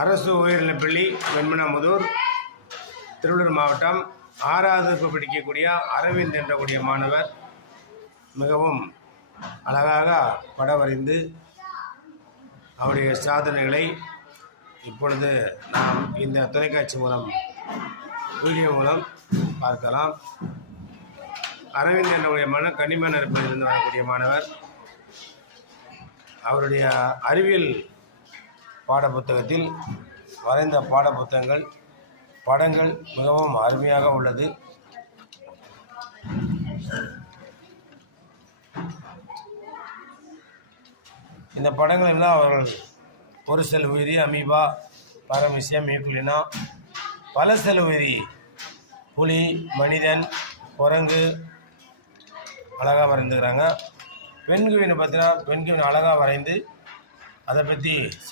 அரசு உயர்நிலைப்பள்ளி வெண்மனாமுதூர், திருவள்ளூர் மாவட்டம் 6வது வகுப்பு படிக்கக்கூடிய அரவிந்த் என்றக்கூடிய மாணவர் மிகவும் அழகாக படம் வரைந்து அவருடைய சாதனைகளை இப்பொழுது நாம் இந்த தொலைக்காட்சி மூலம் வீடியோ மூலம் பார்க்கலாம். அரவிந்த் என்னுடைய கன்னிமன இருப்பிலிருந்து வரக்கூடிய மாணவர் அவருடைய அறிவியல் பாடப்புத்தகத்தில் வரைந்த படங்கள் மிகவும் அருமையாக உள்ளது. இந்த படங்கள் எல்லாம் அவர்கள் ஒரு செல் உயிரி, அமீபா, பாரமீசியம், மியூக்ளினா, பல செல் உயிரி, புலி, மனிதன், குரங்கு அழகாக வரைந்துக்கிறாங்க. பெண்குவினை பார்த்தீங்கன்னா பெண்குவினை அழகாக வரைந்து அதை பற்றி